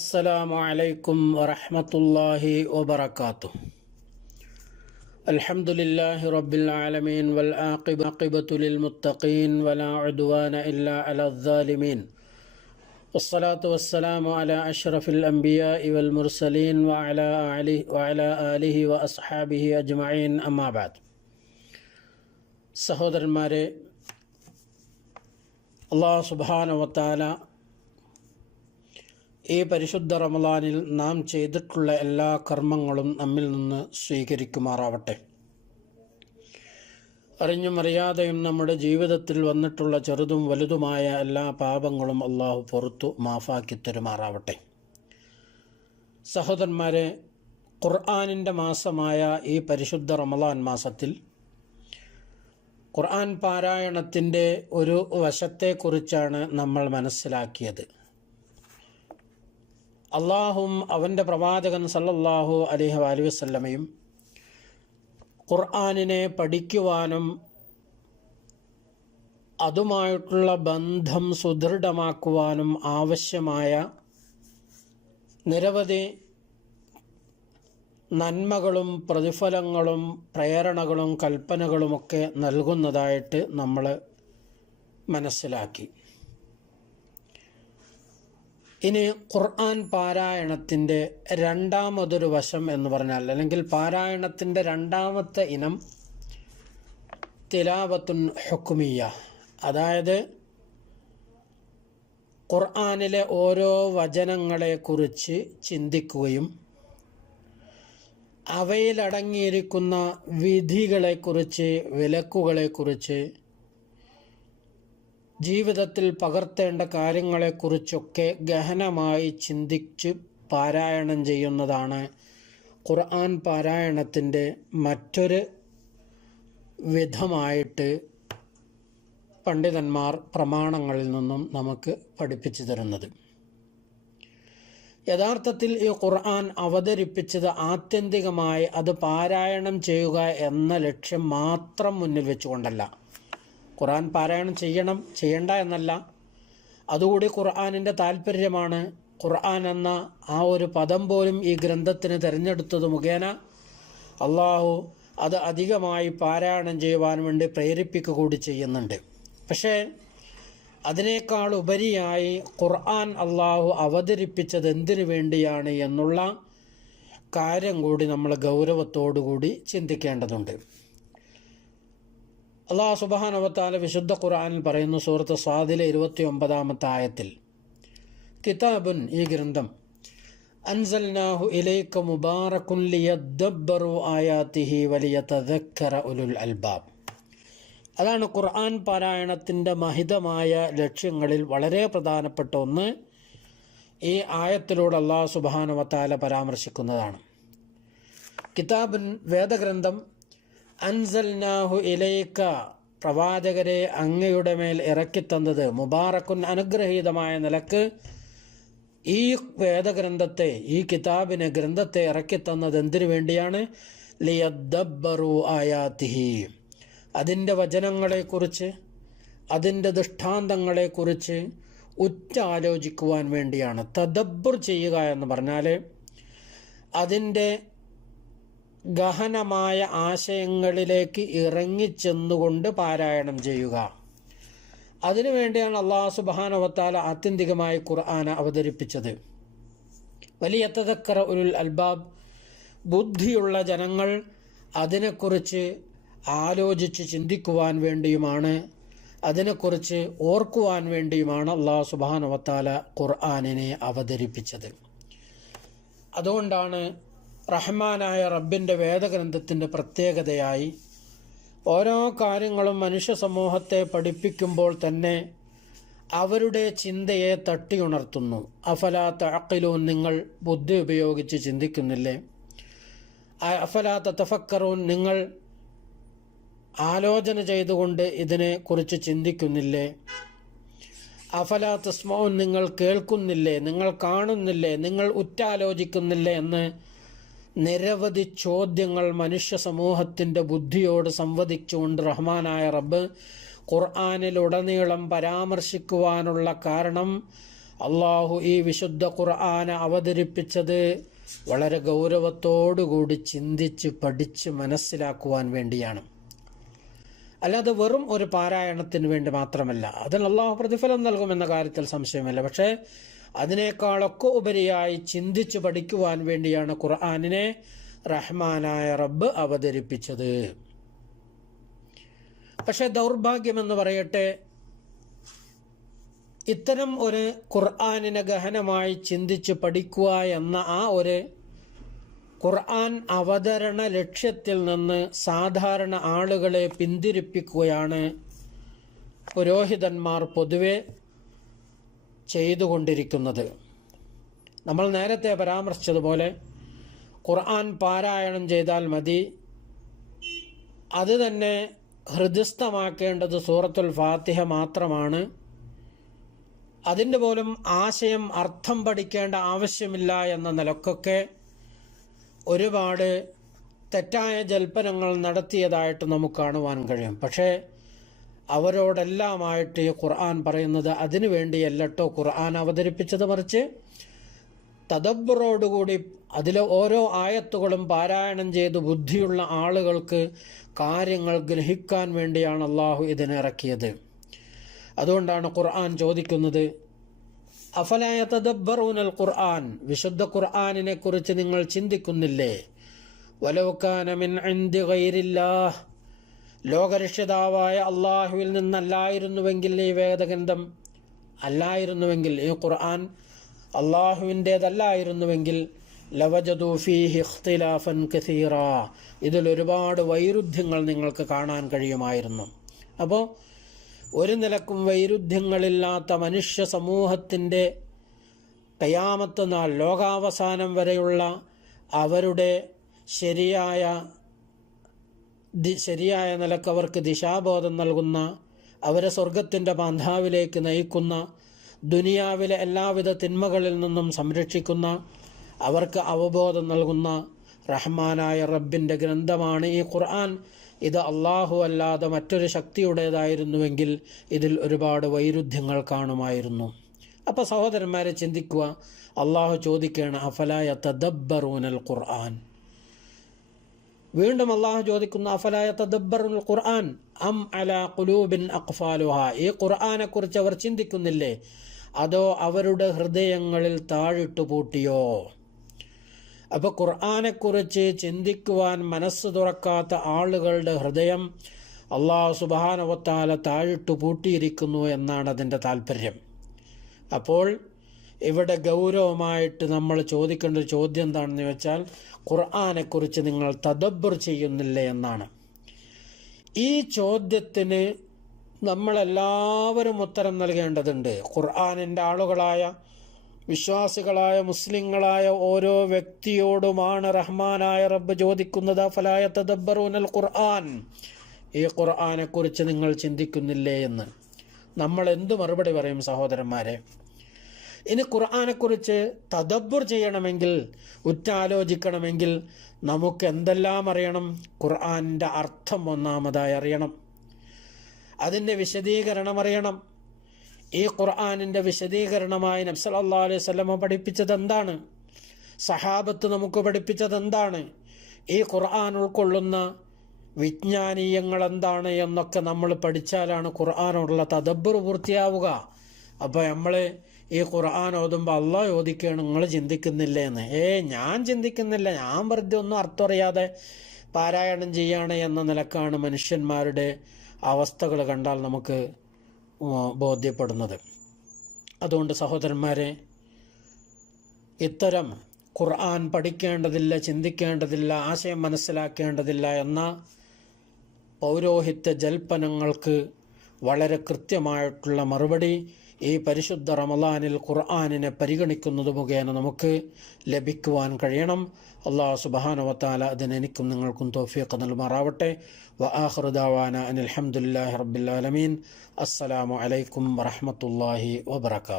السلام عليكم ورحمة الله وبركاته. الحمد لله رب العالمين والآقبة للمتقين ولا عدوان إلا على الظالمين. والصلاة والسلام على أشرف الأنبياء والمرسلين وعلى آله, وعلى آله وأصحابه أجمعين أما بعد. سهود الماري الله سبحانه وتعالى ഈ പരിശുദ്ധ റമദാനിൽ നാം ചെയ്തിട്ടുള്ള എല്ലാ കർമ്മങ്ങളും നമ്മിൽ നിന്ന് സ്വീകരിക്കുമാറാവട്ടെ. അറിഞ്ഞും അറിയാതെയും നമ്മുടെ ജീവിതത്തിൽ വന്നിട്ടുള്ള ചെറുതും വലുതുമായ എല്ലാ പാപങ്ങളും അള്ളാഹു പുറത്തു മാഫാക്കി തരുമാറാവട്ടെ. സഹോദരന്മാരെ ഖുർആാനിന്റെ മാസമായ ഈ പരിശുദ്ധ റമദാൻ മാസത്തിൽ ഖുർആൻ പാരായണത്തിന്റെ ഒരു വശത്തെക്കുറിച്ചാണ് നമ്മൾ മനസ്സിലാക്കിയത്. അള്ളാഹും അവന്റെ പ്രവാചകൻ സല്ലല്ലാഹു അലൈഹി അലി വസ്ല്ലമയും ഖുർആാനിനെ പഠിക്കുവാനും അതുമായിട്ടുള്ള ബന്ധം സുദൃഢമാക്കുവാനും ആവശ്യമായ നിരവധി നന്മകളും പ്രതിഫലങ്ങളും പ്രേരണകളും കൽപ്പനകളുമൊക്കെ നൽകുന്നതായിട്ട് നമ്മൾ മനസ്സിലാക്കി. ഇനി ഖുർആൻ പാരായണത്തിന്റെ രണ്ടാമതൊരു വശം എന്ന് പറഞ്ഞാൽ അല്ലെങ്കിൽ പാരായണത്തിന്റെ രണ്ടാമത്തെ ഇനം തിലാവത്തുൻ ഹുക്കുമിയ അതായത് ഖുർആാനിലെ ഓരോ വചനങ്ങളെക്കുറിച്ച് ചിന്തിക്കുകയും അവയിലടങ്ങിയിരിക്കുന്ന വിധികളെക്കുറിച്ച് വിലക്കുകളെക്കുറിച്ച് ജീവിതത്തിൽ പകർത്തേണ്ട കാര്യങ്ങളെക്കുറിച്ചൊക്കെ ഗഹനമായി ചിന്തിച്ച് പാരായണം ചെയ്യുന്നതാണ് ഖുർആൻ പാരായണത്തിന്റെ മറ്റൊരു വിധമായിട്ട് പണ്ഡിതന്മാർ പ്രമാണങ്ങളിൽ നിന്നും നമുക്ക് പഠിപ്പിച്ചു തരുന്നത്. യഥാർത്ഥത്തിൽ ഈ ഖുർആൻ അവതരിപ്പിച്ചത് ആത്യന്തികമായി അത് പാരായണം ചെയ്യുക എന്ന ലക്ഷ്യം മാത്രം മുന്നിൽ വെച്ചുകൊണ്ടല്ല. ഖുർആൻ പാരായണം ചെയ്യണം ചെയ്യണ്ട എന്നല്ല. അതുകൂടി ഖുർആാനിന്റെ താല്പര്യമാണ്. ഖുർആൻ എന്ന ആ ഒരു പദം പോലും ഈ ഗ്രന്ഥത്തിന് തിരഞ്ഞെടുത്തത് മുഖേന അള്ളാഹു അത് അധികമായി പാരായണം ചെയ്യുവാൻ വേണ്ടി പ്രേരിപ്പിക്കുക കൂടി ചെയ്യുന്നുണ്ട്. പക്ഷേ അതിനേക്കാൾ ഉപരിയായി ഖുർആൻ അള്ളാഹു അവതരിപ്പിച്ചത് എന്തിനു വേണ്ടിയാണ് എന്നുള്ള കാര്യം കൂടി നമ്മൾ ഗൗരവത്തോടു കൂടി ചിന്തിക്കേണ്ടതുണ്ട്. അള്ളാഹു സുബാനവത്താല വിശുദ്ധ ഖുർആനിൽ പറയുന്നു സുഹൃത്ത് സ്വാദിലെ ഇരുപത്തി ഒമ്പതാമത്തെ ആയത്തിൽ. കിതാബുൻ ഈ ഗ്രന്ഥം. അൻസൽനാഹു ഇലൈക്ക മുബാറക്കുൻ ആയാത്തിഹി വലിയ തദക്കര ഉലുൽ അൽബാബ്. അതാണ് ഖുർആൻ പാരായണത്തിന്റെ മഹിതമായ ലക്ഷ്യങ്ങളിൽ വളരെ പ്രധാനപ്പെട്ട ഒന്ന്. ഈ ആയത്തിലൂടെ അള്ളാഹു സുബാനവത്താല പരാമർശിക്കുന്നതാണ്. കിതാബിൻ വേദഗ്രന്ഥം അൻസൽനാഹു ഇലൈക്ക പ്രവാചകരെ അങ്ങയുടെ മേൽ ഇറക്കിത്തന്നത്. മുബാറക്കുൻ അനുഗ്രഹീതമായ നിലയ്ക്ക് ഈ വേദഗ്രന്ഥത്തെ ഈ കിതാബിനെ ഗ്രന്ഥത്തെ ഇറക്കിത്തന്നത് എന്തിനു വേണ്ടിയാണ്? ലിയദ്ബറു ആയാത്തിഹി അതിന്റെ വചനങ്ങളെക്കുറിച്ച് അതിന്റെ ദൃഷ്ടാന്തങ്ങളെക്കുറിച്ച് ഉറ്റാലോചിക്കുവാൻ വേണ്ടിയാണ്. തദബ്ബർ ചെയ്യുക എന്ന് പറഞ്ഞാൽ അതിന്റെ ഗഹനമായ ആശയങ്ങളിലേക്ക് ഇറങ്ങിച്ചെന്നുകൊണ്ട് പാരായണം ചെയ്യുക. അതിനുവേണ്ടിയാണ് അള്ളാഹു സുബാനവത്താല ആത്യന്തികമായി ഖുർആന അവതരിപ്പിച്ചത്. വലിയ തതക്കറ ഉരുൾ അൽബാബ് ബുദ്ധിയുള്ള ജനങ്ങൾ അതിനെക്കുറിച്ച് ആലോചിച്ച് ചിന്തിക്കുവാൻ വേണ്ടിയുമാണ് അതിനെക്കുറിച്ച് ഓർക്കുവാൻ വേണ്ടിയുമാണ് അള്ളാഹു സുബാനവത്താല ഖുർആാനിനെ അവതരിപ്പിച്ചത്. അതുകൊണ്ടാണ് റഹ്മാനായ റബ്ബിന്റെ വേദഗ്രന്ഥത്തിന്റെ പ്രത്യേകതയായി ഓരോ കാര്യങ്ങളും മനുഷ്യ സമൂഹത്തെ പഠിപ്പിക്കുമ്പോൾ തന്നെ അവരുടെ ചിന്തയെ തട്ടിയുണർത്തുന്നു. അഫലാ തഅക്കിലൂൻ നിങ്ങൾ ബുദ്ധി ഉപയോഗിച്ച് ചിന്തിക്കുന്നില്ലേ? അഫലാ തഫക്കറൂൻ നിങ്ങൾ ആലോചന ചെയ്തുകൊണ്ട് ഇതിനെ കുറിച്ച് ചിന്തിക്കുന്നില്ലേ? അഫലാത്ത തസ്മൗൻ നിങ്ങൾ കേൾക്കുന്നില്ലേ? നിങ്ങൾ കാണുന്നില്ലേ? നിങ്ങൾ ഉറ്റാലോചിക്കുന്നില്ലേ? എന്ന് നിരവധി ചോദ്യങ്ങൾ മനുഷ്യ സമൂഹത്തിന്റെ ബുദ്ധിയോട് സംവദിച്ചുകൊണ്ട് റഹ്മാനായ റബ്ബ് ഖുർആാനിലുടനീളം പരാമർശിക്കുവാനുള്ള കാരണം അള്ളാഹു ഈ വിശുദ്ധ ഖുർആാന അവതരിപ്പിച്ചത് വളരെ ഗൗരവത്തോടുകൂടി ചിന്തിച്ച് പഠിച്ച് മനസ്സിലാക്കുവാൻ വേണ്ടിയാണ്. അല്ലാതെ വെറും ഒരു പാരായണത്തിന് വേണ്ടി മാത്രമല്ല അതിന് അള്ളാഹു പ്രതിഫലം നൽകുമെന്ന കാര്യത്തിൽ സംശയമില്ല. പക്ഷേ അതിനേക്കാളൊക്കെ ഉപരിയായി ചിന്തിച്ച് പഠിക്കുവാൻ വേണ്ടിയാണ് ഖുർആാനിനെ റഹ്മാനായ റബ്ബ് അവതരിപ്പിച്ചത്. പക്ഷെ ദൗർഭാഗ്യമെന്ന് പറയട്ടെ ഇത്തരം ഒരു ഖുർആാനിനെ ഗഹനമായി ചിന്തിച്ച് പഠിക്കുക എന്ന ആ ഒരു ഖുർആൻ അവതരണ ലക്ഷ്യത്തിൽ നിന്ന് സാധാരണ ആളുകളെ പിന്തിരിപ്പിക്കുകയാണ് പുരോഹിതന്മാർ പൊതുവെ. ചെയ്തുകൊണ്ടിരിക്കുന്നത്. നമ്മൾ നേരത്തെ പരാമർശിച്ചതുപോലെ ഖുർആൻ പാരായണം ചെയ്താൽ മതി. അത് തന്നെ ഹൃദയസ്ഥമാക്കേണ്ടത് സൂറത്തുൽ ഫാത്തിഹ മാത്രമാണ്. അതിന്റെ പോലും ആശയം അർത്ഥം പഠിക്കേണ്ട ആവശ്യമില്ല എന്ന നിലക്കൊക്കെ ഒരുപാട് തെറ്റായ ജൽപ്പനങ്ങൾ നടത്തിയതായിട്ട് നമുക്ക് കാണുവാൻ കഴിയും. പക്ഷേ അവരോടെല്ലാമായിട്ട് ഈ ഖുർആൻ പറയുന്നത് അതിനു വേണ്ടിയല്ലട്ടോ ഖുർആൻ അവതരിപ്പിച്ചത് മറിച്ച് തദബ്ബറോടുകൂടി അതിലെ ഓരോ ആയത്തുകളും പാരായണം ചെയ്ത് ബുദ്ധിയുള്ള ആളുകൾക്ക് കാര്യങ്ങൾ ഗ്രഹിക്കാൻ വേണ്ടിയാണ് അള്ളാഹു ഇതിനിറക്കിയത് അതുകൊണ്ടാണ് ഖുർആൻ ചോദിക്കുന്നത് അഫലായ തദബ്ബറൂനൽ ഖുർആൻ? വിശുദ്ധ ഖുർആാനിനെ കുറിച്ച് നിങ്ങൾ ചിന്തിക്കുന്നില്ലേ? വലൗക്കാനമിൻ ഗൈരില്ലാഹ് ലോകരക്ഷിതാവായ അള്ളാഹുവിൽ നിന്നല്ലായിരുന്നുവെങ്കിൽ ഈ വേദഗ്രന്ഥം അല്ലായിരുന്നുവെങ്കിൽ ഈ ഖുർആൻ അള്ളാഹുവിന്റേതല്ലായിരുന്നുവെങ്കിൽ ലവജദൂഫിഹിഖ്തിലാഫൻ കസീറ. ഇതിൽ ഒരുപാട് വൈരുദ്ധ്യങ്ങൾ നിങ്ങൾക്ക് കാണാൻ കഴിയുമായിരുന്നു. അപ്പോൾ ഒരു നിലക്കും വൈരുദ്ധ്യങ്ങളില്ലാത്ത മനുഷ്യ സമൂഹത്തിന്റെ കയാമത്തനാൾ ലോകാവസാനം വരെയുള്ള അവരുടെ ശരിയായ ശരിയായ നിലയ്ക്ക് അവർക്ക് ദിശാബോധം നൽകുന്ന അവരെ സ്വർഗത്തിന്റെ ബാന്ധാവിലേക്ക് നയിക്കുന്ന ദുനിയാവിലെ എല്ലാവിധ തിന്മകളിൽ നിന്നും സംരക്ഷിക്കുന്ന അവർക്ക് അവബോധം നൽകുന്ന റഹ്മാനായ റബ്ബിന്റെ ഗ്രന്ഥമാണ് ഈ ഖുർആൻ. ഇത് അള്ളാഹു അല്ലാതെ മറ്റൊരു ശക്തിയുടേതായിരുന്നുവെങ്കിൽ ഇതിൽ ഒരുപാട് വൈരുദ്ധ്യങ്ങൾ കാണുമായിരുന്നു. അപ്പോൾ സഹോദരന്മാരെ ചിന്തിക്കുക അള്ളാഹു ചോദിക്കുകയാണ് അഫലായ തദബ്ബറൂനൽ ഖുർആൻ? വീണ്ടും അള്ളാഹു ചോദിക്കുന്ന അഫലായ തദബ്ബറുൽ ഖുർആൻ അം അല ഖുലൂബിൻ അഖ്ഫാലുഹ? ഈ ഖുർആനെ കുറിച്ച് അവർ ചിന്തിക്കുന്നില്ലേ? അതോ അവരുടെ ഹൃദയങ്ങളിൽ താഴിട്ടു പൂട്ടിയോ? അപ്പോൾ ഖുർആനെക്കുറിച്ച് ചിന്തിക്കുവാൻ മനസ്സ് തുറക്കാത്ത ആളുകളുടെ ഹൃദയം അള്ളാഹു സുബാനവത്താല താഴിട്ടു പൂട്ടിയിരിക്കുന്നു എന്നാണ് അതിന്റെ താല്പര്യം അപ്പോൾ ഇവിടെ ഗൗരവമായിട്ട് നമ്മൾ ചോദിക്കേണ്ട ഒരു ചോദ്യം എന്താണെന്ന് വെച്ചാൽ ഖുർആാനെക്കുറിച്ച് നിങ്ങൾ തദബ്ബർ ചെയ്യുന്നില്ല എന്നാണ്. ഈ ചോദ്യത്തിന് നമ്മളെല്ലാവരും ഉത്തരം നൽകേണ്ടതുണ്ട്. ഖുർആാനിന്റെ ആളുകളായ വിശ്വാസികളായ മുസ്ലിങ്ങളായ ഓരോ വ്യക്തിയോടുമാണ് റഹ്മാനായ റബ്ബ് ചോദിക്കുന്നത് ഫലായ തദബ്ബറൂനൽ ഖുർആൻ ഈ ഖുർആാനെക്കുറിച്ച് നിങ്ങൾ ചിന്തിക്കുന്നില്ലേ എന്ന്. നമ്മൾ എന്ത് മറുപടി പറയും സഹോദരന്മാരെ? ഇനി ഖുർആാനെക്കുറിച്ച് തദബ്ബുർ ചെയ്യണമെങ്കിൽ ഉറ്റാലോചിക്കണമെങ്കിൽ നമുക്ക് എന്തെല്ലാം അറിയണം? ഖുർആാനിന്റെ അർത്ഥം ഒന്നാമതായി അറിയണം. അതിന്റെ വിശദീകരണം അറിയണം. ഈ ഖുർആാനിന്റെ വിശദീകരണമായി നബ്സല്ലാ അലൈഹി സ്വലമ പഠിപ്പിച്ചത് എന്താണ്? സഹാബത്ത് നമുക്ക് പഠിപ്പിച്ചത് എന്താണ്? ഈ ഖുർആൻ ഉൾക്കൊള്ളുന്ന വിജ്ഞാനീയങ്ങൾ എന്താണ് എന്നൊക്കെ നമ്മൾ പഠിച്ചാലാണ് ഖുർആാനുള്ള തദബ്ബർ പൂർത്തിയാവുക. അപ്പോൾ നമ്മൾ ഈ ഖുർആൻ ഓതുമ്പോൾ അള്ളാഹ് ചോദിക്കുകയാണ് നിങ്ങൾ ചിന്തിക്കുന്നില്ല? എന്ന്. ഏ ഞാൻ ചിന്തിക്കുന്നില്ല. ഞാൻ വെറുതെ ഒന്നും അർത്ഥം അറിയാതെ പാരായണം ചെയ്യാണ് എന്ന നിലക്കാണ് മനുഷ്യന്മാരുടെ അവസ്ഥകൾ കണ്ടാൽ നമുക്ക് ബോധ്യപ്പെടുന്നത്. അതുകൊണ്ട് സഹോദരന്മാരെ ഇത്തരം ഖുർആൻ പഠിക്കേണ്ടതില്ല ചിന്തിക്കേണ്ടതില്ല ആശയം മനസ്സിലാക്കേണ്ടതില്ല എന്ന പൗരോഹിത്യ ജൽപ്പനങ്ങൾക്ക് വളരെ കൃത്യമായിട്ടുള്ള മറുപടി ഈ പരിശുദ്ധ റമലാനിൽ ഖുർആാനിനെ പരിഗണിക്കുന്നത് മുഖേന നമുക്ക് ലഭിക്കുവാൻ കഴിയണം. അള്ളാഹു സുബാനുവത്താല അതിന് എനിക്കും നിങ്ങൾക്കും തോഫിയൊക്കെ നൽമാറാവട്ടെ. വ ആഹ്റുദാവാന അനിൽഹമുല്ലാ റബ്ബിലാലമീൻ അസ്സലാമു അലൈക്കും വറഹമത്തല്ലാഹി വബർക്കാത്തു